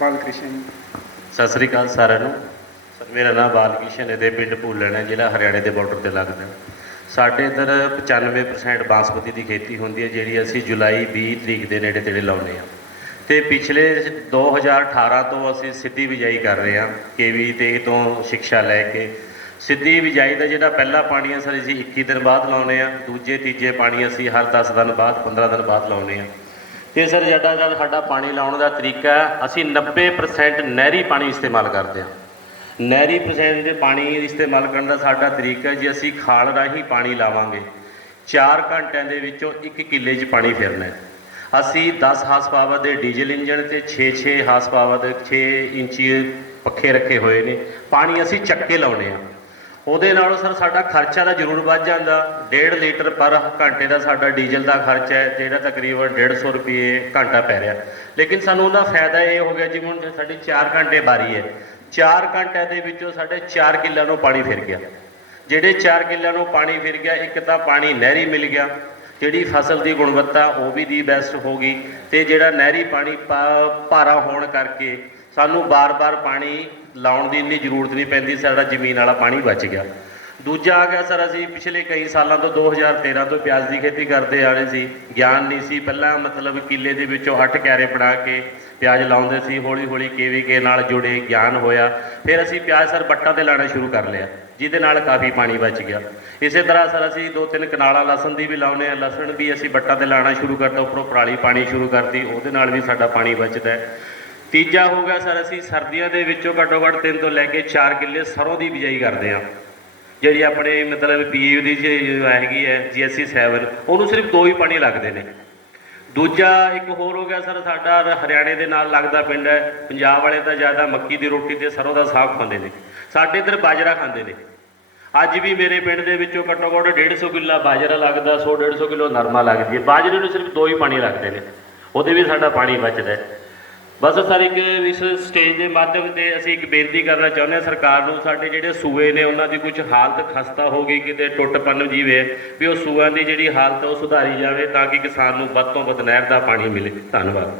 ਬਾਲਕ੍ਰਿਸ਼ਨ ਸਤਿ ਸ੍ਰੀ ਅਕਾਲ ਸਾਰਿਆਂ ਨੂੰ। ਸਰ ਮੇਰਾ ਨਾਮ ਬਾਲਕ੍ਰਿਸ਼ਨ ਹੈ ਤੇ ਪਿੰਡ ਭੂਲਣ ਹੈ, ਜ਼ਿਲ੍ਹਾ ਹਰਿਆਣੇ ਦੇ ਬਾਰਡਰ ਤੇ ਲੱਗਦਾ। ਸਾਡੇ ਇੱਧਰ 95% ਬਾਸਮਤੀ ਦੀ ਖੇਤੀ ਹੁੰਦੀ ਹੈ, ਜਿਹੜੀ ਅਸੀਂ ਜੁਲਾਈ 20 ਤਰੀਕ ਦੇ ਨੇੜੇ ਤੇੜੇ ਲਾਉਂਦੇ ਹਾਂ। ਤੇ ਪਿਛਲੇ 2018 ਤੋਂ ਅਸੀਂ ਸਿੱਧੀ ਬਿਜਾਈ ਕਰ ਰਹੇ ਹਾਂ, ਕੇਵੀ ਤੇ ਤੋਂ ਸਿੱਖਿਆ ਲੈ ਕੇ। ਸਿੱਧੀ ਬਿਜਾਈ ਦਾ ਜਿਹੜਾ ਪਹਿਲਾ ਪਾਣੀ ਆ, ਸਰ, ਅਸੀਂ 21 ਦਿਨ ਬਾਅਦ ਲਾਉਂਦੇ ਹਾਂ, ਦੂਜੇ ਤੀਜੇ ਪਾਣੀ ਅਸੀਂ ਹਰ 10 ਦਿਨ ਬਾਅਦ 15 ਦਿਨ ਬਾਅਦ ਲਾਉਂਦੇ ਹਾਂ। ਤੇ ਸਰ ਜਿਹੜਾ ਜਦ ਸਾਡਾ ਪਾਣੀ ਲਾਉਣ ਦਾ ਤਰੀਕਾ ਅਸੀਂ 90% ਨਹਿਰੀ ਪਾਣੀ ਇਸਤੇਮਾਲ ਕਰਦੇ ਹਾਂ। ਨਹਿਰੀ ਪ੍ਰਸੈਂਟ ਦੇ ਪਾਣੀ ਇਸਤੇਮਾਲ ਕਰਨ ਦਾ ਸਾਡਾ ਤਰੀਕਾ ਜੀ ਅਸੀਂ ਖਾਲ ਰਾਹੀਂ ਪਾਣੀ ਲਾਵਾਂਗੇ 4 ਘੰਟਿਆਂ ਦੇ ਵਿੱਚੋਂ 1 ਕਿੱਲੇ 'ਚ ਪਾਣੀ ਫਿਰਨਾ ਅਸੀਂ 10 ਹਾਰਸ ਪਾਵਰ ਦੇ ਡੀਜ਼ਲ ਇੰਜਣ ਤੇ 6-6 ਹਾਰਸ ਪਾਵਰ ਦੇ 6 ਇੰਚੀ ਪੱਖੇ ਰੱਖੇ ਹੋਏ ਨੇ, ਪਾਣੀ ਅਸੀਂ ਚੱਕੇ ਲਾਉਣੇ ਆ ਉਹਦੇ ਨਾਲ ਸਰ ਸਾਡਾ ਖਰਚਾ ਤਾਂ ਜ਼ਰੂਰ ਵੱਧ ਜਾਂਦਾ। 1.5 ਲੀਟਰ ਪਰ ਘੰਟੇ ਦਾ ਸਾਡਾ ਡੀਜ਼ਲ ਦਾ ਖਰਚਾ ਹੈ, ਜਿਹੜਾ ਤਕਰੀਬਨ 150 ਰੁਪਏ ਘੰਟਾ ਪੈ ਰਿਹਾ। ਲੇਕਿਨ ਸਾਨੂੰ ਉਹਦਾ ਫਾਇਦਾ ਇਹ ਹੋ ਗਿਆ ਜਿਵੇਂ ਹੁਣ ਸਾਡੀ 4 ਘੰਟੇ ਬਾਰੀ ਹੈ 4 ਘੰਟਿਆਂ ਦੇ ਵਿੱਚੋਂ ਸਾਡੇ 4 ਕਿੱਲਿਆਂ ਨੂੰ ਪਾਣੀ ਫਿਰ ਗਿਆ। ਜਿਹੜੇ 4 ਕਿੱਲਿਆਂ ਨੂੰ ਪਾਣੀ ਫਿਰ ਗਿਆ, ਇੱਕ ਤਾਂ ਪਾਣੀ ਨਹਿਰੀ ਮਿਲ ਗਿਆ, ਜਿਹੜੀ ਫਸਲ ਦੀ ਗੁਣਵੱਤਾ ਉਹ ਵੀ ਦੀ ਬੈਸਟ ਹੋ ਗਈ ਤੇ ਜਿਹੜਾ ਨਹਿਰੀ ਪਾਣੀ ਪਾ- ਭਾਰਾ ਹੋਣ ਕਰਕੇ ਸਾਨੂੰ ਬਾਰ-ਬਾਰ ਪਾਣੀ ਲਾਉਣ ਦੀ ਇੰਨੀ ਜ਼ਰੂਰਤ ਨਹੀਂ ਪੈਂਦੀ, ਸਾਡਾ ਜ਼ਮੀਨ ਵਾਲਾ ਪਾਣੀ ਬਚ ਗਿਆ। ਦੂਜਾ ਆ ਗਿਆ ਸਰ, ਅਸੀਂ ਪਿਛਲੇ ਕਈ ਸਾਲਾਂ ਤੋਂ 2013 ਤੋਂ ਪਿਆਜ਼ ਦੀ ਖੇਤੀ ਕਰਦੇ ਆ ਰਹੇ ਸੀ, ਗਿਆਨ ਨਹੀਂ ਸੀ। ਪਹਿਲਾਂ ਮਤਲਬ ਕਿੱਲੇ ਦੇ ਵਿੱਚੋਂ 8 ਕੈਰੇ ਬਣਾ ਕੇ ਪਿਆਜ਼ ਲਾਉਂਦੇ ਸੀ ਹੌਲੀ ਹੌਲੀ ਕੇਵੀਕੇ ਨਾਲ ਜੁੜੇ, ਗਿਆਨ ਹੋਇਆ। ਫਿਰ ਅਸੀਂ ਪਿਆਜ਼ ਸਰ, ਬੱਟਾਂ ਤੇ ਲਾਣਾ ਸ਼ੁਰੂ ਕਰ ਲਿਆ, ਜਿਹਦੇ ਨਾਲ ਕਾਫੀ ਪਾਣੀ ਬਚ ਗਿਆ। ਇਸੇ ਤਰ੍ਹਾਂ ਸਰ, ਅਸੀਂ ਦੋ ਤਿੰਨ ਕਨਾਲਾਂ ਲਸਣ ਦੀ ਵੀ ਲਾਉਨੇ ਆ। ਲਸਣ ਵੀ ਅਸੀਂ ਬੱਟਾਂ ਤੇ ਲਾਣਾ ਸ਼ੁਰੂ ਕਰਤਾ, ਉੱਪਰੋਂ ਪਰਾਲੀ ਪਾਣੀ ਸ਼ੁਰੂ ਕਰਤੀ, ਉਹਦੇ ਨਾਲ ਵੀ ਸਾਡਾ ਪਾਣੀ ਬਚਦਾ ਹੈ। ਤੀਜਾ ਹੋ ਗਿਆ ਸਰ, ਅਸੀਂ ਸਰਦੀਆਂ ਦੇ ਵਿੱਚੋਂ ਘੱਟੋ ਘੱਟ 3 ਤੋਂ ਲੈ ਕੇ 4 ਕਿੱਲੇ ਸਰੋਂ ਦੀ ਬਿਜਾਈ ਕਰਦੇ ਹਾਂ। ਜਿਹੜੀ ਆਪਣੇ ਮਤਲਬ ਪੀਯੂ ਦੀ ਹੈਗੀ ਹੈ, ਜੀਐਸਸੀ 7 ਉਹਨੂੰ ਸਿਰਫ ਦੋ ਹੀ ਪਾਣੀ ਲੱਗਦੇ ਨੇ। ਦੂਜਾ ਇੱਕ ਹੋਰ ਹੋ ਗਿਆ ਸਰ, ਸਾਡਾ ਹਰਿਆਣੇ ਦੇ ਨਾਲ ਲੱਗਦਾ ਪਿੰਡ ਹੈ। ਪੰਜਾਬ ਵਾਲੇ ਤਾਂ ਜ਼ਿਆਦਾ ਮੱਕੀ ਦੀ ਰੋਟੀ ਤੇ ਸਰੋਂ ਦਾ ਸਾਗ ਖਾਂਦੇ ਨੇ। ਸਾਡੇ ਇੱਧਰ ਬਾਜਰਾ ਖਾਂਦੇ ਨੇ। ਅੱਜ ਵੀ ਮੇਰੇ ਪਿੰਡ ਦੇ ਵਿੱਚੋਂ ਘੱਟੋ ਘੱਟ 150 ਕਿੱਲਾ ਬਾਜਰਾ ਲੱਗਦਾ 100 150 ਕਿਲੋ ਨਰਮਾ ਲੱਗਦੀ ਹੈ। ਬਾਜਰੇ ਨੂੰ ਸਿਰਫ ਦੋ ਹੀ ਪਾਣੀ ਲੱਗਦੇ ਨੇ। ਉਹਦੇ ਵੀ ਸਾਡਾ ਪਾਣੀ ਬਚਦਾ ਹੈ। ਬਸ ਸਰ, ਇੱਕ ਇਸ ਸਟੇਜ ਦੇ ਮਾਧਿਅਮ ਤੇ ਅਸੀਂ ਇੱਕ ਬੇਨਤੀ ਕਰਨਾ ਚਾਹੁੰਦੇ ਹਾਂ, ਸਰਕਾਰ ਨੂੰ ਸਾਡੇ ਜਿਹੜੇ ਸੂਏ ਨੇ, ਉਹਨਾਂ ਦੀ ਕੁਝ ਹਾਲਤ ਖਸਤਾ ਹੋ ਗਈ, ਕਿਤੇ ਟੁੱਟ ਪੰਨ ਜੀਵੇ, ਵੀ ਉਹ ਸੂਆਂ ਦੀ ਜਿਹੜੀ ਹਾਲਤ ਉਹ ਸੁਧਾਰੀ ਜਾਵੇ ਤਾਂ ਕਿ ਕਿਸਾਨ ਨੂੰ ਵੱਧ ਤੋਂ ਵੱਧ ਨਹਿਰ ਦਾ ਪਾਣੀ ਮਿਲੇ। ਧੰਨਵਾਦ।